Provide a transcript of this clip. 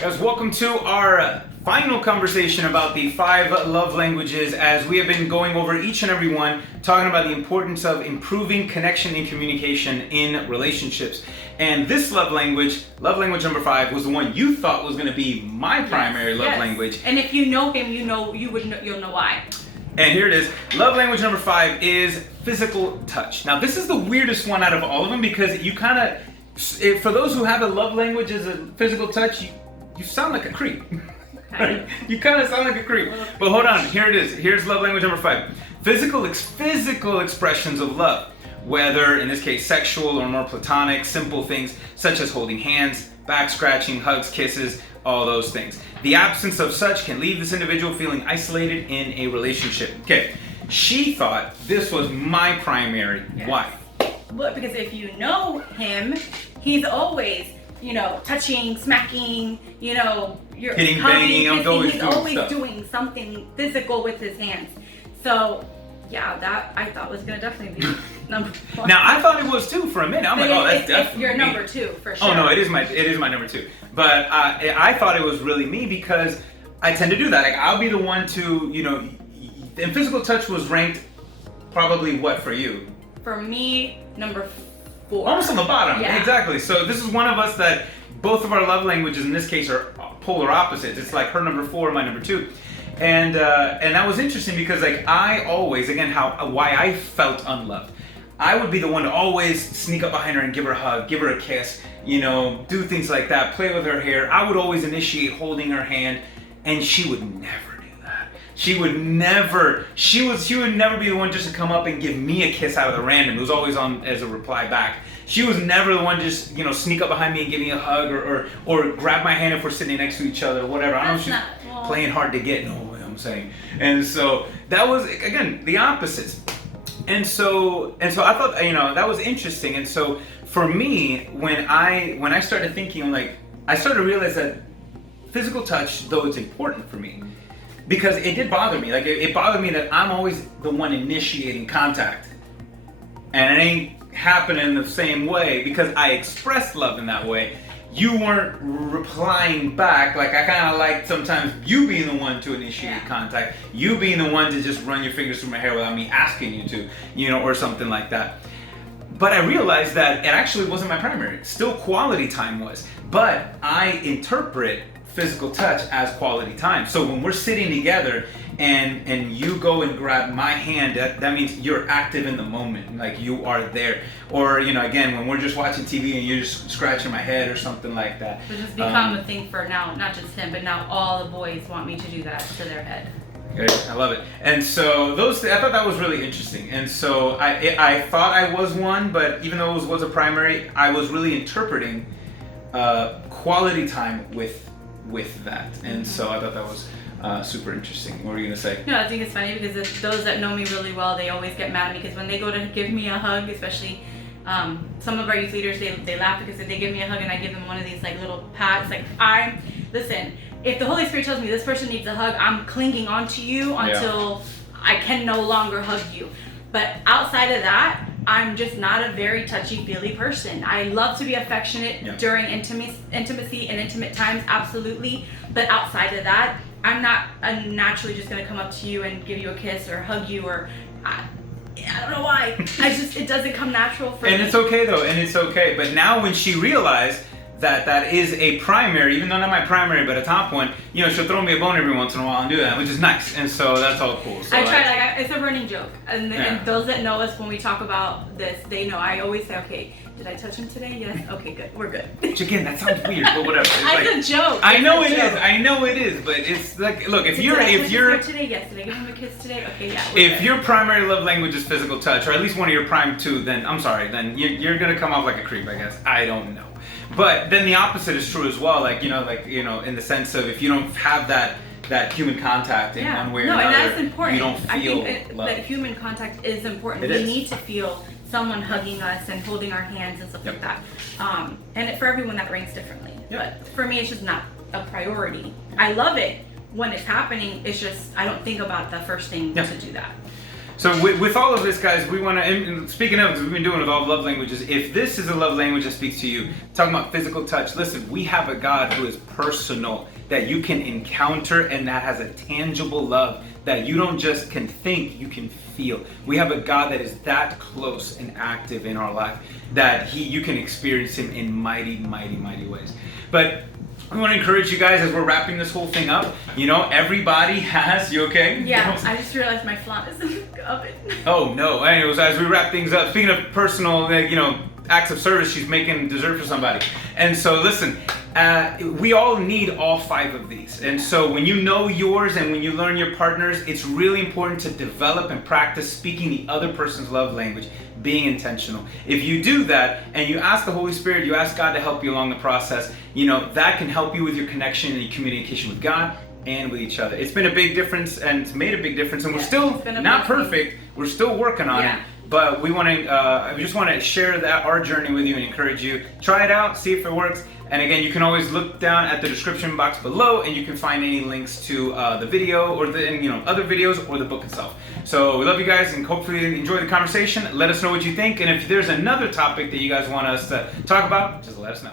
Guys, welcome to our final conversation about the 5 love languages, as we have been going over each and every one, talking about the importance of improving connection and communication in relationships. And this love language number 5, was the one you thought was going to be my primary love language. And if you know him, you'll know why. And here it is. Love language number 5 is physical touch. Now, this is the weirdest one out of all of them, because you kind of, for those who have a love language as a physical touch, you sound like a creep. Right? You kind of sound like a creep. But hold on, here it is. Here's love language number 5. Physical expressions of love, whether in this case sexual or more platonic, simple things such as holding hands, back scratching, hugs, kisses, all those things. The absence of such can leave this individual feeling isolated in a relationship. Okay, she thought this was my primary. Yes. Why? Well, because if you know him, he's always, touching, smacking, you're hitting, hugging, banging. He's always doing something physical with his hands. So, yeah, that I thought was gonna definitely be number 1. Now I thought it was too for a minute. I'm like, oh, that's definitely you're me. number 2 for sure. Oh no, it is my number 2. But I thought it was really me, because I tend to do that. Like, I'll be the one to, and physical touch was ranked probably what for you? For me, number 4. Almost on the bottom. Yeah. Exactly. So this is one of us that both of our love languages in this case are polar opposites. It's like her number 4, my number 2. And that was interesting, because like I always, again, why I felt unloved. I would be the one to always sneak up behind her and give her a hug, give her a kiss, do things like that, play with her hair. I would always initiate holding her hand, and she would never do that. She would never be the one just to come up and give me a kiss out of the random. It was always on as a reply back. She was never the one to just, sneak up behind me and give me a hug, or grab my hand if we're sitting next to each other, whatever. I don't know if she's playing hard to get. No, I'm saying. And so that was, again, the opposites. And so I thought, that was interesting. And so for me, when I started thinking, like, I started to realize that physical touch, though it's important for me, because it did bother me. Like, it bothered me that I'm always the one initiating contact, and it ain't happening the same way, because I expressed love in that way. You weren't replying back. Like, I kind of like sometimes you being the one to initiate contact, you being the one to just run your fingers through my hair without me asking you to, or something like that. But I realized that it actually wasn't my primary. Still, quality time was. But I interpret physical touch as quality time. So when we're sitting together and you go and grab my hand, that means you're active in the moment, like you are there. Or, again, when we're just watching TV and you're just scratching my head or something like that. Which has become a thing for now, not just him, but now all the boys want me to do that to their head. Okay, I love it. And so I thought that was really interesting. And so I thought I was one, but even though it was a primary, I was really interpreting quality time with that. And so I thought that was super interesting. What were you going to say? No, I think it's funny, because those that know me really well, they always get mad at me, because when they go to give me a hug, especially some of our youth leaders, they laugh, because if they give me a hug and I give them one of these like little pats, like listen, if the Holy Spirit tells me this person needs a hug, I'm clinging onto you until I can no longer hug you. But outside of that, I'm just not a very touchy-feely person. I love to be affectionate during intimacy and intimate times, absolutely. But outside of that, I'm not naturally just going to come up to you and give you a kiss or hug you, or I don't know why. It doesn't come natural for me. And it's okay, though, and it's okay. But now when she realized that is a primary, even though not my primary, but a top one, she'll throw me a bone every once in a while and do that, which is nice. And so that's all cool. So I try, it's a running joke. And those that know us, when we talk about this, they know I always say, okay, did I touch him today? Yes. Okay, good. We're good. Which again, that sounds weird, but whatever. It's a joke. I know it is, but it's like, look, if you're today, yes. Did I give him a kiss today? Okay, yeah. If your primary love language is physical touch, or at least one of your prime 2, then I'm sorry, then you're gonna come off like a creep, I guess. I don't know. But then the opposite is true as well. Like, in the sense of, if you don't have that human contact in one way or another, and that's important. You don't feel I think love. that human contact is important. We need to feel someone hugging us and holding our hands and stuff like that. And for everyone that ranks differently. But for me, it's just not a priority. I love it when it's happening. It's just I don't think about the first thing to do that. So with all of this, guys, we want to, speaking of, because we've been doing it with all love languages, if this is a love language that speaks to you, talking about physical touch, listen, we have a God who is personal, that you can encounter, and that has a tangible love that you don't just can think, you can feel. We have a God that is that close and active in our life that you can experience him in mighty, mighty, mighty ways. But we want to encourage you guys as we're wrapping this whole thing up. You know, everybody has, you okay? Yeah, I just realized my flan is in the oven. Oh no. Anyways, as we wrap things up, speaking of personal, acts of service, she's making dessert for somebody. And so listen, we all need all 5 of these. And so when you know yours and when you learn your partners, it's really important to develop and practice speaking the other person's love language, being intentional. If you do that and you ask the Holy Spirit, you ask God to help you along the process, that can help you with your connection and your communication with God and with each other. It's been a big difference, and it's made a big difference, and we're still not perfect. We're still working on it. But we just want to share our journey with you and encourage you. Try it out, see if it works. And again, you can always look down at the description box below, and you can find any links to the video or other videos or the book itself. So we love you guys, and hopefully you enjoy the conversation. Let us know what you think, and if there's another topic that you guys want us to talk about, just let us know.